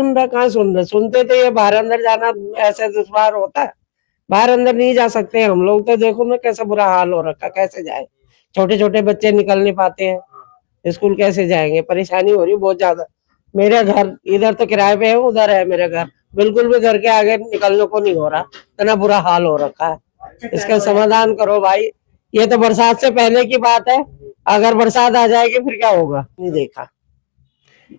सुन रहा, कहाँ सुन रहे, सुनते तो ये बाहर अंदर जाना ऐसे दुश्वार होता है, बाहर अंदर नहीं जा सकते हम लोग। तो देखो ना कैसा बुरा हाल हो रखा, कैसे जाए, छोटे छोटे बच्चे निकल नहीं पाते हैं, स्कूल कैसे जाएंगे, परेशानी हो रही बहुत ज्यादा। मेरा घर इधर तो किराए पे है, उधर है मेरा घर, बिल्कुल भी घर के आगे निकलने को नहीं हो रहा, इतना बुरा हाल हो रखा है। इसका समाधान करो भाई, ये तो बरसात से पहले की बात है, अगर बरसात आ जाएगी फिर क्या होगा। नहीं देखा,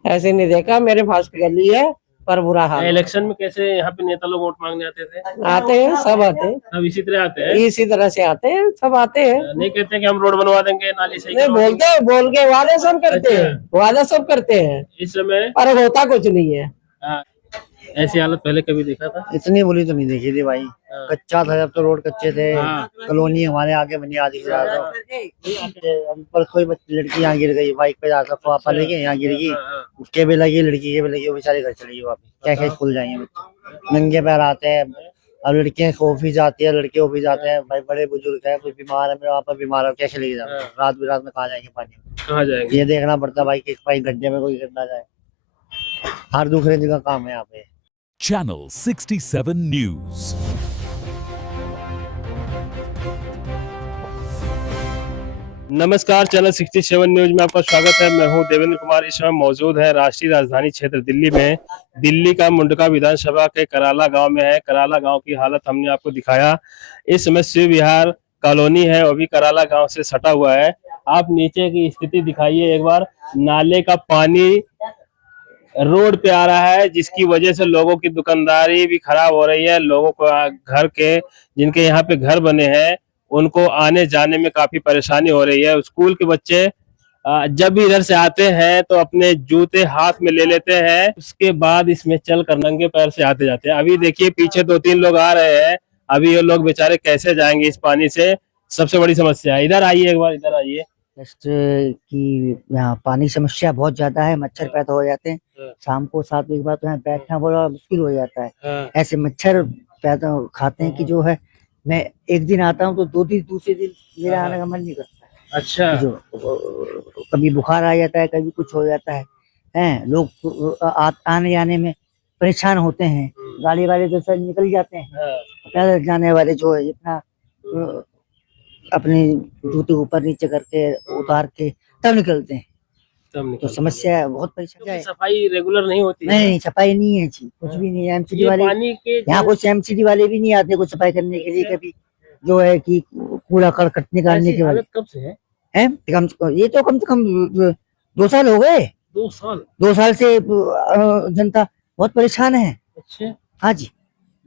ऐसे नहीं देखा, मेरे पास गली है पर बुरा हाल। इलेक्शन में कैसे यहाँ पे नेता लोग वोट मांगने आते थे? आते हैं, सब आते हैं, सब इसी तरह आते हैं, इसी तरह से आते हैं, सब आते हैं। नहीं कहते हैं कि हम रोड बनवा देंगे, नाली सही नहीं करवा देंगे। बोलते हैं, बोल के वादे सब करते हैं, वादा सब करते हैं, इस समय पर होता कुछ नहीं है। ऐसी हालत पहले कभी देखा था? इतनी बुरी तो नहीं देखी थी भाई। कच्चा था जब तो रोड कच्चे थे। कॉलोनी हमारे आगे बनी आधी से ज्यादा। पर कोई लड़की यहाँ गिर गई, बाइक पे जाकर पापा लेके यहाँ गिर गई, उसके भी लगी, लड़की के भी लगी, वो बेचारे घर चली गई वापस। कैसे स्कूल जाएंगे बच्चे, नंगे पैर आते हैं। अब लड़कियां ऑफिस जाती है, लड़के ऑफिस जाते हैं, भाई बड़े बुजुर्ग है, कोई बीमार है, मेरे पापा बीमार है, कैसे लेके जाते हैं रात बिरात में, कहाँ जाएंगे पानी में, कहाँ जाएंगे? ये देखना पड़ता भाई कि भाई गड्ढे में कोई गिर ना जाए। हर दूसरे जगह काम है यहाँ पे। Channel 67 News। नमस्कार, चैनल 67 न्यूज में आपका स्वागत है। मैं हूं देवेंद्र कुमार। इस समय मौजूद है राष्ट्रीय राजधानी क्षेत्र दिल्ली में। दिल्ली का मुंडका विधानसभा के कराला गांव में है। कराला गांव की हालत हमने आपको दिखाया। इस समय शिव विहार कॉलोनी है, वो भी कराला गांव से सटा हुआ है। आप नीचे की स्थिति दिखाइए एक बार। नाले का पानी रोड पे आ रहा है, जिसकी वजह से लोगों की दुकानदारी भी खराब हो रही है। लोगों को घर के, जिनके यहाँ पे घर बने हैं, उनको आने जाने में काफी परेशानी हो रही है। स्कूल के बच्चे जब भी इधर से आते हैं तो अपने जूते हाथ में ले लेते हैं, उसके बाद इसमें चल कर नंगे पैर से आते जाते हैं। अभी देखिए पीछे 2-3 लोग आ रहे हैं, अभी ये लोग बेचारे कैसे जाएंगे इस पानी से, सबसे बड़ी समस्या है। इधर आइए एक बार, इधर आइए। की यहाँ पानी समस्या बहुत ज्यादा है, मच्छर पैदा हो जाते हैं। शाम को 7 बजे के बाद तो यहाँ बैठना बड़ा मुश्किल हो जाता है। ऐसे मच्छर पैदा खाते हैं कि जो है, मैं एक दिन आता हूँ तो 2 दिन दूसरे दिन मेरा आने का मन नहीं करता। अच्छा, जो कभी बुखार आ जाता है, कभी कुछ हो जाता है। लोग आने जाने में परेशान होते हैं। गाड़ी वाले तो सर निकल जाते हैं, पैदल जाने वाले जो है इतना अपने जूते ऊपर नीचे करके उतार के तब निकलते हैं। तो समस्या बहुत परेशान है। सफाई रेगुलर नहीं होती है? नहीं, सफाई नहीं है जी, कुछ भी नहीं है। एमसीडी वाले यहाँ कुछ एमसीडी वाले भी नहीं आते कुछ सफाई करने के लिए। कभी जो है कि कूड़ा करकट निकालने के बाद कब से है? ये तो कम से कम 2 साल हो गए। 2 साल से जनता बहुत परेशान है। अच्छा, हाँ जी,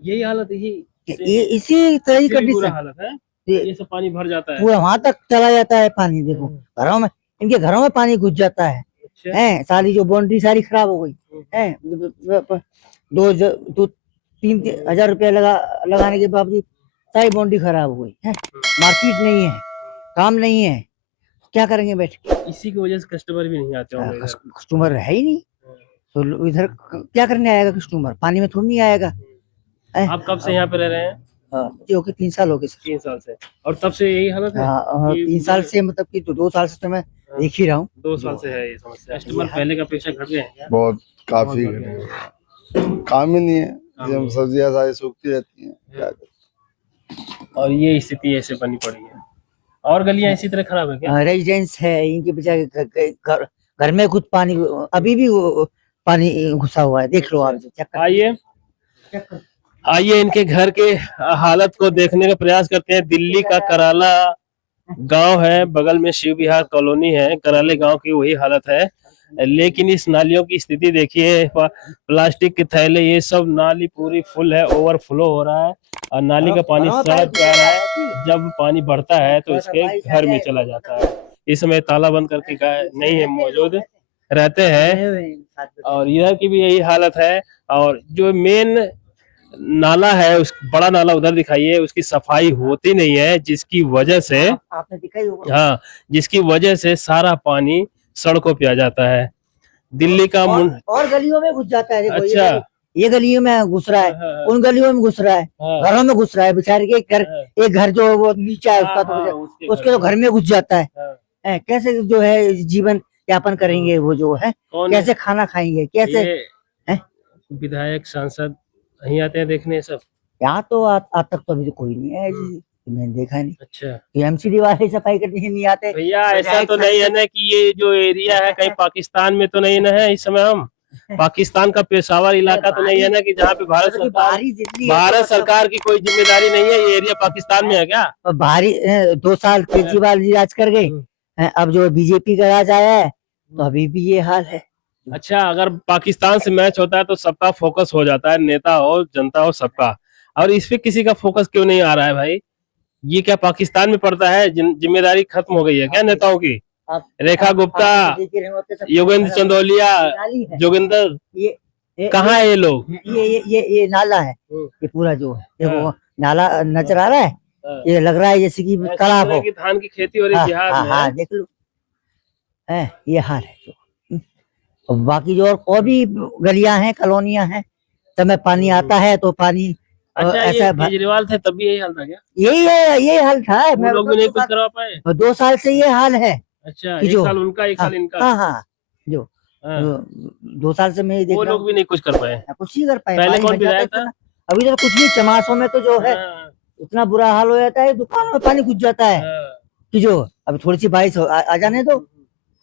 यही हालत है। ये इसी तरह की कंडीशन हालत है। ये सब पानी भर जाता है, पूरा वहां तक चला जाता है पानी। देखो घरों में, इनके घरों में पानी घुस जाता है। सारी जो बाउंड्री सारी खराब हो गई है। 2-3 हजार रुपया लगाने के बावजूद सारी बाउंड्री खराब हो गई है। मार्केट नहीं है, काम नहीं है, क्या करेंगे बैठ के। इसी की वजह से कस्टमर भी नहीं आते होंगे। कस्टमर है ही नहीं, तो इधर क्या करने आएगा कस्टमर, पानी में थोड़ी नहीं आएगा। आप कब से यहाँ पे रह रहे हैं? मुझे होके 3 साल हो गए। 3 साल से, और तब से यही हालत है? 3 साल से, मतलब कि 2 साल से तो मैं देख ही रहा हूँ। 2 साल से है ये समस्या। कस्टमर पहले की अपेक्षा घट गए हैं? बहुत काफी घटे हैं। काम ही नहीं है, हम सब्जियां सारी सूखती रहती हैं, क्या करें। और ये स्थिति ऐसे बनी पड़ी है। और गलियां इसी तरह खराब है क्या? रेजिडेंस है, इनके बजाय घर में खुद पानी, अभी भी पानी घुसा हुआ है, देख लो आप। आइए इनके घर के हालत को देखने का प्रयास करते हैं। दिल्ली का कराला गांव है, बगल में शिव विहार कॉलोनी है। कराले गांव की वही हालत है, लेकिन इस नालियों की स्थिति देखिए। प्लास्टिक के थैले, ये सब नाली पूरी फुल है, ओवरफ्लो हो रहा है, और नाली का पानी सड़क पे आ रहा है। जब पानी बढ़ता है तो इसके घर में चला जाता है। इस समय ताला बंद करके नहीं है, मौजूद रहते हैं। और इधर की भी यही हालत है। और जो मेन नाला है, उस बड़ा नाला उधर दिखाइए, उसकी सफाई होती नहीं है, जिसकी वजह से, आपने देखा ही होगा। हाँ, जिसकी वजह से सारा पानी सड़कों पे आ जाता है। दिल्ली का और गलियों में घुस जाता है। अच्छा, ये गलियों में घुस रहा है, उन गलियों में घुस रहा है, घरों में घुस रहा है। बेचारे के एक घर जो वो नीचा है उसका, तो उसके तो घर में घुस जाता है। कैसे जो है जीवन यापन करेंगे वो जो है, कैसे खाना खाएंगे, कैसे विधायक सांसद यहीं आते हैं देखने सब? यहाँ तो आज तक तो अभी तो कोई नहीं है जी, मैंने देखा नहीं। अच्छा एमसीडी वाले सफाई करने नहीं आते। भैया, ऐसा तो नहीं है ना कि ये जो एरिया है कहीं पाकिस्तान में तो नहीं ना है इस समय? हम पाकिस्तान का पेशावर इलाका तो नहीं है ना कि जहाँ पे भारत सरकार की कोई जिम्मेदारी नहीं है? ये एरिया पाकिस्तान में है क्या? बाहरी 2 साल केजरीवाल जी राज कर गए, अब जो बीजेपी का राज आया है तो अभी भी ये हाल है। अच्छा, अगर पाकिस्तान से मैच होता है तो सबका फोकस हो जाता है, नेता हो जनता हो सबका, और इस पे किसी का फोकस क्यों नहीं आ रहा है भाई? ये क्या पाकिस्तान में पड़ता है? जिम्मेदारी खत्म हो गई है क्या नेताओं की? रेखा गुप्ता, योगेंद्र चंदोलिया, जोगिंदर, कहाँ है ये लोग? ये नाला है, ये पूरा जो है देखो नाला नजर आ रहा है, ये लग रहा है जैसे कि तालाब हो। धान की खेती हो रही है बिहार में। हाँ देख लो, ये हाल है। और बाकी जो और भी गलियां हैं, कॉलोनियां हैं, समय पानी आता है तो पानी अच्छा, ऐसा ये केजरीवाल थे तब भी यही हाल था क्या? यही हाल था। वो लोग भी नहीं कुछ करवा पाए? 2 साल से ये हाल है। अच्छा, एक साल उनका एक साल इनका। हाँ जो 2 साल से मैं ये देख वो रहा हूँ, लोग भी नहीं कुछ कर पाए। कुछ नहीं कर पाए। पहले पानी कौन भर जाता विधायक है था? अभी तो कुछ नहीं, चमासों में तो जो है इतना बुरा हाल हो जाता है, दुकानों में पानी घुस जाता है कि जो अभी थोड़ी सी बारिश आ जाने दो।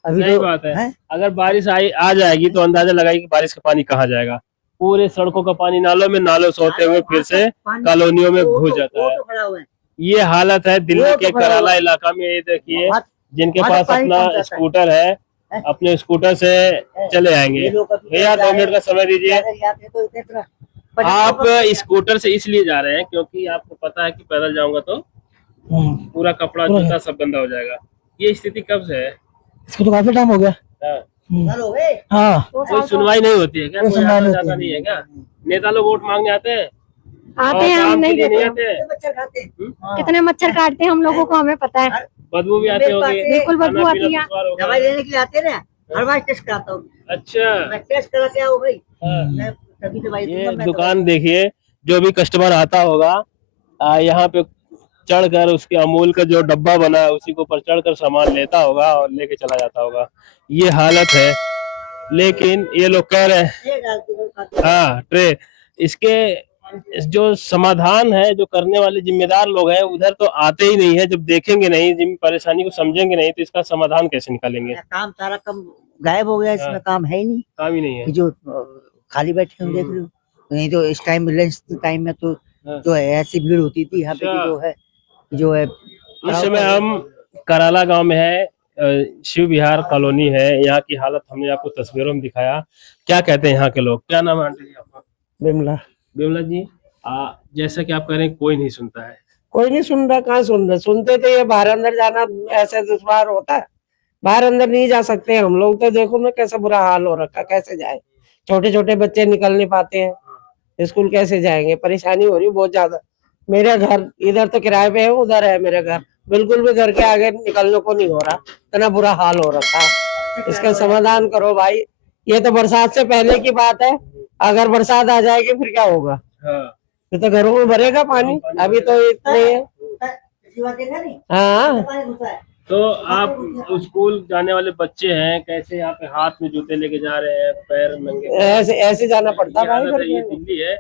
अभी सही तो बात है। अगर बारिश आ जाएगी तो अंदाजा लगाइए कि बारिश का पानी कहाँ जाएगा। पूरे सड़कों का पानी नालों से होते हुए फिर से कॉलोनियों में घुस जाता है। ये हालत है दिल्ली के कराला इलाका में। ये देखिए, जिनके पास अपना स्कूटर है अपने स्कूटर से चले आएंगे। भैया 2 मिनट का समय दीजिए। आप स्कूटर से इसलिए जा रहे हैं क्योंकि आपको पता है कि पैदल जाऊंगा तो पूरा कपड़ा जूता सब गंदा हो जाएगा। ये स्थिति कब से है? इसको तो काफी टाइम हो गया। हाँ, कोई सुनवाई नहीं होती है क्या? कोई आता जाता नहीं है क्या? नेता लोग वोट मांगने आते हैं? आते हैं, हम नहीं देते। आते हैं? कितने मच्छर काटते हैं हम लोगों को हमें पता है। बदबू भी आती होगी? बिल्कुल बदबू आती है। दवाई लेने के लिए आते ना, हर बार टेस्ट कराता हूँ। अच्छा, मैं टेस्ट करा के आऊँ भाई, मैं तभी दवाई ये दूंगा। मैं दुकान देखिए, जो भी कस्टमर आता होगा यहाँ पे चढ़कर उसके अमूल का जो डब्बा बना है उसी के ऊपर चढ़कर सामान लेता होगा और लेके चला जाता होगा। ये हालत है। लेकिन ये लोग कह रहे हैं हाँ ट्रे, इसके जो समाधान है, जो करने वाले जिम्मेदार लोग हैं उधर तो आते ही नहीं है। जब देखेंगे नहीं, जिन परेशानी को समझेंगे नहीं तो इसका समाधान कैसे निकालेंगे? काम सारा कम गायब हो गया, इसमें काम है ही नहीं। काम ही नहीं है कि जो खाली बैठे हम देख लो, नहीं तो इस टाइम लंच टाइम में तो जो है ऐसी भीड़ होती थी यहाँ पे कि जो है इस समय हम कराला गांव में है, शिव विहार कॉलोनी है। यहाँ की हालत हमने आपको तस्वीरों में दिखाया। क्या कहते हैं यहाँ के लोग? क्या नाम है आंटी जी आपका? बिमला। बिमला जी, जैसा कि आप कह रहे हैं कोई नहीं सुनता है। कोई नहीं सुन रहा, कहाँ सुन रहे? सुनते तो ये बाहर अंदर जाना ऐसे दुश्वार होता है, बाहर अंदर नहीं जा सकते हम लोग। तो देखो ना कैसा बुरा हाल हो रखा, कैसे जाए? छोटे छोटे बच्चे निकल नहीं पाते हैं, स्कूल कैसे जाएंगे? परेशानी हो रही बहुत ज्यादा। मेरे घर इधर तो किराए पे है, उधर है मेरा घर, बिल्कुल भी घर के आगे निकलने को नहीं हो रहा, इतना बुरा हाल हो रखा है। इसका समाधान करो भाई। ये तो बरसात से पहले की बात है, अगर बरसात आ जाएगी फिर क्या होगा? ये तो घरों में भरेगा पानी, अभी तो इतने हाँ। तो आप स्कूल जाने वाले बच्चे हैं, कैसे यहाँ पे हाथ में जूते लेके जा रहे हैं, पैर नंगे? ऐसे ऐसे जाना पड़ता भाई। ये दिल्ली है,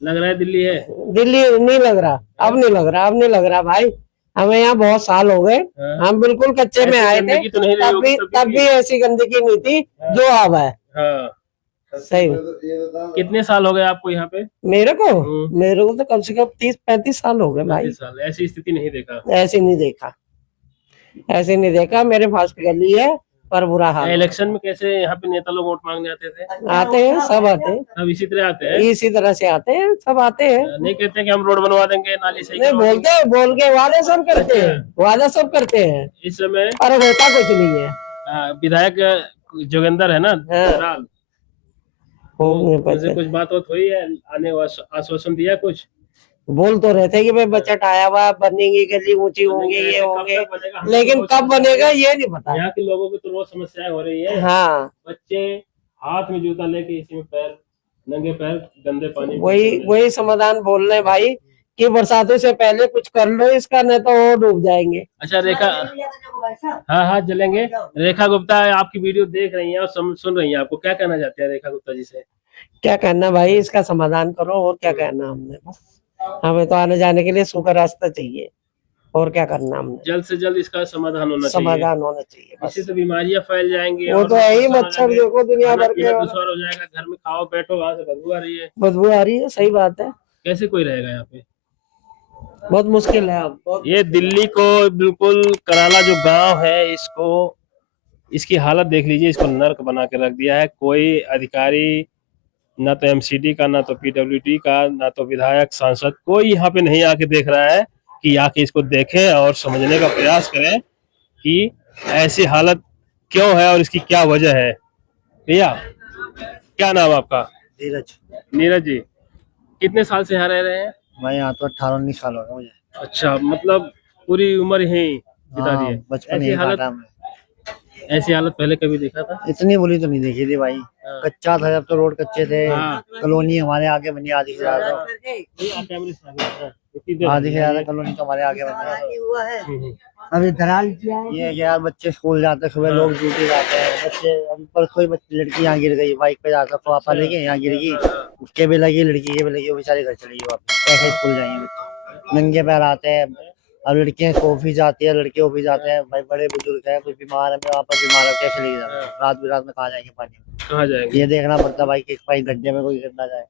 लग रहा है दिल्ली है। दिल्ली नहीं लग रहा, अब नहीं लग रहा, अब नहीं लग रहा भाई। हमें यहाँ बहुत साल हो गए, हम बिल्कुल कच्चे में आए थे, तब भी ऐसी गंदगी नहीं थी जो अब है। सही। कितने साल हो गए आपको यहाँ पे? मेरे को तो कम से कम 30-35 साल हो गए भाई। ऐसी स्थिति नहीं देखा, ऐसे नहीं देखा। मेरे पास गली है पर बुरा हाल। इलेक्शन में कैसे यहाँ पे नेता लोग वोट मांगने आते थे? आते हैं, सब आते हैं, सब इसी तरह आते हैं, इसी तरह से आते हैं, सब आते हैं। नहीं कहते कि हम रोड बनवा देंगे, नाली सही नहीं बोलते हैं, बोल के वादे सब करते हैं, वादा सब करते हैं, इस समय पर होता कुछ नहीं है। विधायक जोगिंदर है ना, हाँ। कुछ बात हुई है? आने आश्वासन दिया कुछ? बोल तो रहे थे कि भाई बजट आया हुआ, बनेंगी गली ऊंची होंगे, ये होंगे, लेकिन कब बनेगा ये नहीं पता। यहाँ के लोगों की तो रोज समस्याएं हो रही है। हाँ, बच्चे हाथ में जूता लेके इसी में पैर, नंगे पैर गंदे पानी। वही समाधान बोल रहे भाई कि बरसातों से पहले कुछ कर लो इसका, नहीं तो और डूब जाएंगे। अच्छा रेखा, हाँ जलेंगे। रेखा गुप्ता आपकी वीडियो देख रही हैं और सुन रही हैं, आपको क्या कहना चाहते हैं रेखा गुप्ता जी से? क्या कहना भाई, इसका समाधान करो, और क्या कहना हमने। बस हमें तो आने जाने के लिए सूखा रास्ता चाहिए, और क्या करना हमने। जल्द से जल्द इसका समाधान होना चाहिए। समाधान होना चाहिए इससे बस। तो बीमारियां फैल जाएंगी वो और तो है ही, परेशान हो मच्छर जाएंगे। देखो दुनिया खाना भर पीना के, दुश्वार हो जाएगा, घर में खाओ बैठो वहां से बदबू आ रही है, बदबू आ रही है। सही बात है, कैसे कोई रहेगा यहाँ पे। बहुत मुश्किल है अब, बहुत ये दिल्ली को बिल्कुल कराला जो गांव है, इसको इसकी हालत देख लीजिए, इसको नर्क बना के रख दिया है। कोई अधिकारी, ना तो एमसीडी का, ना तो पीडब्ल्यूडी का, ना तो विधायक सांसद, कोई यहाँ पे नहीं आके देख रहा है कि आके इसको देखें और समझने का प्रयास करें कि ऐसी हालत क्यों है और इसकी क्या वजह है। भैया, क्या नाम आपका? धीरज। नीरज जी, कितने साल से यहाँ रह रहे हैं? मैं यहाँ तो 18-19 साल हो गए मुझे। अच्छा, मतलब पूरी उम्र यही बिता दी हाँ, है। बचपन ऐसी यही हालत, काटा हमने। ऐसी हालत पहले कभी देखा था? इतनी बुरी तो नहीं देखी थी भाई। हाँ। कच्चा था जब तो रोड कच्चे थे। हाँ। कॉलोनी हमारे आगे बनी आधी से ज्यादा। आधी से ज्यादा कॉलोनी तो हमारे आगे बनी। अभी दराल ये है कि यार बच्चे स्कूल जाते हैं, सुबह लोग ड्यूटी जाते हैं, बच्चे पर कोई लड़की यहाँ गिर गई, बाइक पे जाता तो पापा लेके यहाँ गिर गई, उसके भी लगी, लड़की के भी लगी, वो बेचारे घर चली गई वापस। कैसे स्कूल जाएंगे बच्चे, नंगे पैर आते हैं। अब लड़कियां ऑफिस जाती है, लड़के ऑफिस जाते हैं, भाई बड़े बुजुर्ग है, कोई बीमार है, मैं वहाँ पर बीमार है, कैसे लेके जाऊँ रात बिरात में, कहाँ जाएंगे पानी में। कहाँ जाएंगे? ये देखना पड़ता भाई कि भाई गड्ढे में कोई गिर ना जाए।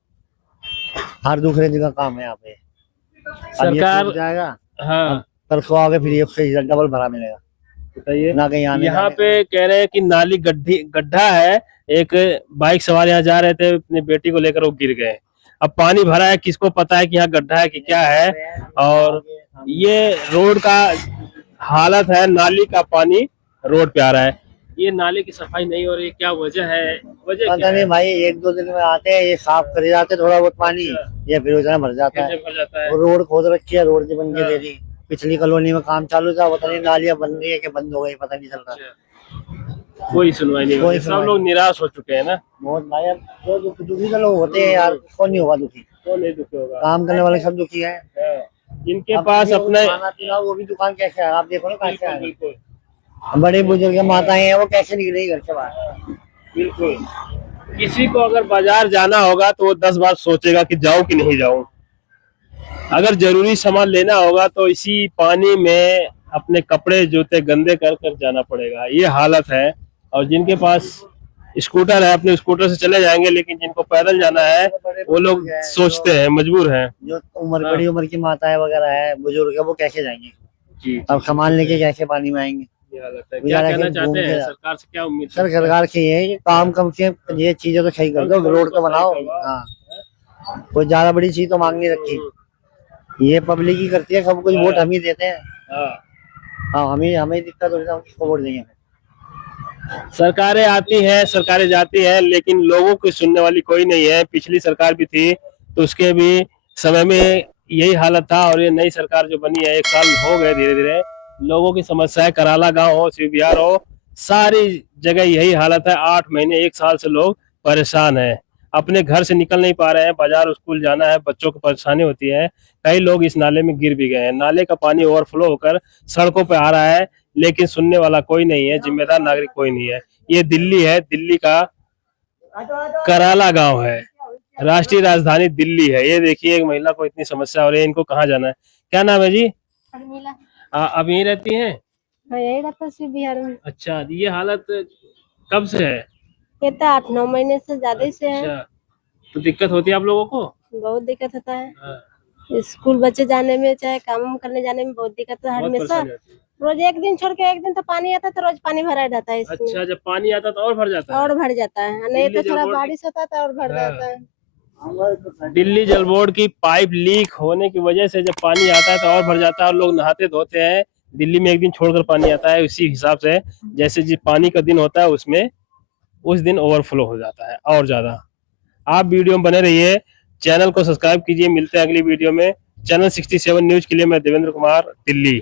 हर दूसरे दिन का काम है यहाँ पे। अब ये सरकार, टूट जाएगा, हाँ परसों आगे फिर ये डबल भरा मिलेगा। बताइए। ना कहीं आने यहाँ जाने पे कह रहे हैं कि नाली गड्ढा है। एक बाइक सवार यहाँ जा रहे थे अपनी बेटी को लेकर, वो गिर गए। अब पानी भरा है, किसको पता है कि यहाँ गड्ढा है कि क्या है। और ये रोड का हालत है, नाली का पानी रोड पे आ रहा है। ये नाले की सफाई नहीं हो रही, क्या वजह है? वजह पता क्या नहीं है? भाई, 1-2 दिन में आते हैं, ये साफ करे जाते हैं थोड़ा बहुत पानी, ये फिर उतना भर जाता कैसे है। भर जाता है? वो रोड खोद रखी है, रोड की बन के हाँ। दे दी। पिछली कॉलोनी में काम चालू था, पता नहीं नालियां बन रही है कि बंद हो गई, पता नहीं चल रहा। कोई सुनवाई नहीं हो कोई रही, सब सुनवाई लोग निराश हो चुके हैं ना। बहुत भाई, अब जो दुखी तो लोग होते हैं यार, कौन नहीं होगा दुखी। कौन नहीं दुखी होगा? काम करने वाले सब दुखी है। जिनके अब पास ये अपने, खाना पीना, वो भी दुकान कैसे है, आप देखो ना कैसे है। बिल्कुल बड़े बुजुर्ग माताएं हैं, वो कैसे निकलेगी घर से बाहर। बिल्कुल। किसी को अगर बाजार जाना होगा तो वो 10 बार सोचेगा कि जाऊं कि नहीं जाऊं। अगर जरूरी सामान लेना होगा तो इसी पानी में अपने कपड़े जूते गंदे कर कर जाना पड़ेगा, ये हालत है। और जिनके पास स्कूटर है, अपने स्कूटर से चले जाएंगे, लेकिन जिनको पैदल जाना है वो लोग सोचते हैं, मजबूर हैं। जो बड़ी उम्र की माताएं वगैरह है, बुजुर्ग है, वो कैसे जाएंगे जी, अब सामान लेके, कैसे पानी में आएंगे। ये हालत है। क्या कहना चाहते हैं? सरकार से क्या उम्मीद सर सरकार की है कि काम कम से कम ये चीजें तो सही कर दो, रोड तो बनाओ। हाँ, कोई ज्यादा बड़ी चीज तो मांग नहीं रखी, ये पब्लिक ही करती है सब कुछ, वोट हम ही देते हैं। हाँ, हमें हमें दिक्कत हो रही है, हम किसको वोट देंगे। सरकारें आती हैं, सरकारें जाती हैं, लेकिन लोगों की सुनने वाली कोई नहीं है। पिछली सरकार भी थी तो उसके भी समय में यही हालत था, और ये नई सरकार जो बनी है, 1 साल हो गए, धीरे धीरे लोगों की समस्याएं, कराला गांव हो, शिव विहार हो, सारी जगह यही हालत है। 8 महीने 1 साल से लोग परेशान हैं, अपने घर से निकल नहीं पा रहे हैं, बाजार स्कूल जाना है, बच्चों को परेशानी होती है। कई लोग इस नाले में गिर भी गए हैं, नाले का पानी ओवरफ्लो होकर सड़कों पे आ रहा है, लेकिन सुनने वाला कोई नहीं है, जिम्मेदार नागरिक कोई नहीं है। ये दिल्ली है, दिल्ली का कराला गांव है, राष्ट्रीय राजधानी दिल्ली है। ये देखिए, एक महिला को इतनी समस्या हो रही है, इनको कहाँ जाना है? क्या नाम है जी? शर्मिला। अब यहीं रहती हैं? हाँ, यही रहता है शिव विहार में। अच्छा, ये हालत कब से है? ये तो 8-9 महीने से ज्यादा ही से है। अच्छा, तो दिक्कत होती है आप लोगों को? बहुत दिक्कत होता है, हाँ, स्कूल बच्चे जाने में, चाहे काम करने जाने में बहुत दिक्कत है बहुत हमेशा। परेशानी होती है। रोज एक दिन छोड़ के एक दिन तो पानी आता है, तो रोज पानी भरा रहता है इसमें। अच्छा, जब पानी आता तो और भर जाता है? और भर जाता है, नहीं दिल्ली तो थोड़ा जल बोर्ड की- बारिश होता है तो और भर हाँ। जाता है। दिल्ली जल बोर्ड की पाइप लीक होने की वजह से जब पानी आता है तो और भर जाता है, और लोग नहाते धोते हैं। दिल्ली में एक दिन छोड़कर पानी आता है, उसी हिसाब से जैसे जी पानी का दिन होता है, उसमें उस दिन ओवरफ्लो हो जाता है और ज्यादा। आप वीडियो में बने रहिए, चैनल को सब्सक्राइब कीजिए। मिलते हैं अगली वीडियो में। चैनल 67 न्यूज के लिए मैं देवेंद्र कुमार, दिल्ली।